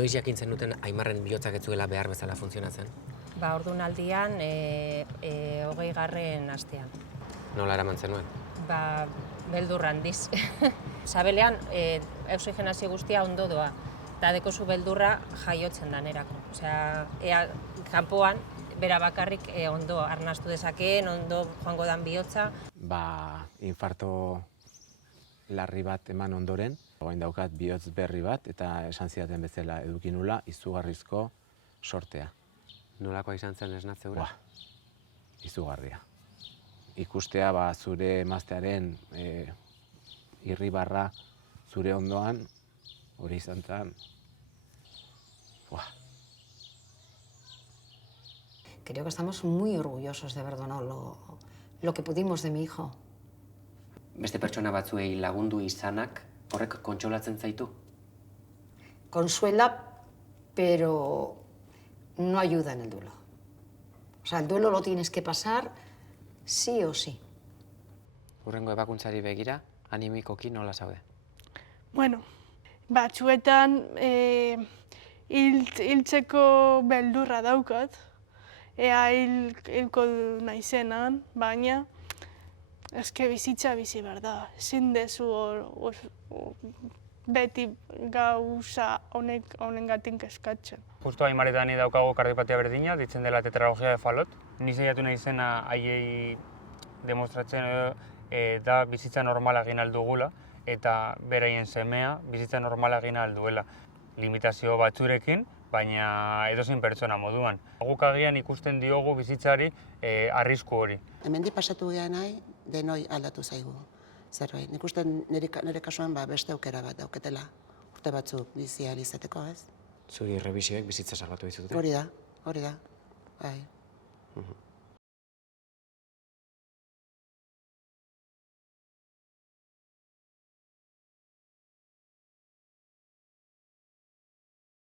Noiz jakin zenuten Aimarren bihotzak ez zuela behar bezala funtzionatzen? Ordunaldian 20. astean. Nola eraman zenuen? Beldur handiz. Sabelean oxigenazio guztia ondo doa, eta dekozu beldurra jaiotzen danerako. Osea, ea kanpoan bera bakarrik ondo arnastu dezakeen, ondo joango dan bihotza. Infarto larri bat eman ondoren, orain daukat bihotz berri bat, eta esan zidaten bezala eduki nula izugarrizko sortea. Nolakoa izan zen esnatze hura? Izugarria. Ikustea zure emaztearen irribarra zure ondoan, hori izan zen. Creo que estamos muy orgullosos de haber donado lo que pudimos de mi hijo. Beste pertsona batzuei lagundu izanak, horrek kontsolatzen zaitu? Consuela, pero no ayuda en el duelo. O sea, el duelo lo tienes que pasar sí o sí. Hurrengo ebakuntzari begira, animikoki nola zaude? Bueno, batzuetan hiltzeko beldurra daukat, ea hilko naizenan, baina eske bizitza bizi behar da. Ezin dezu beti gauza honengatik eskatzen. Justo Aimaretan daukago kardiopatia berdina, ditzen dela tetralogia de Fallot. Ni saiatu naizena haiei demostratzen da bizitza normala egin aldugula, eta beraien semea bizitza normala egin alduela. Limitazio batzurekin, baina edozein pertsona moduan. Guk agian ikusten diogu bizitzari arrisku hori. Hemendik pasatu geha nahi, denoi aldatu zaigu zerbait. Nik uste nire kasuan beste aukera bat dauketela urte batzuk bizi ahal izateko, ez? Zuri rebisioek bizitza salbatu dizute? Hori da. Bai.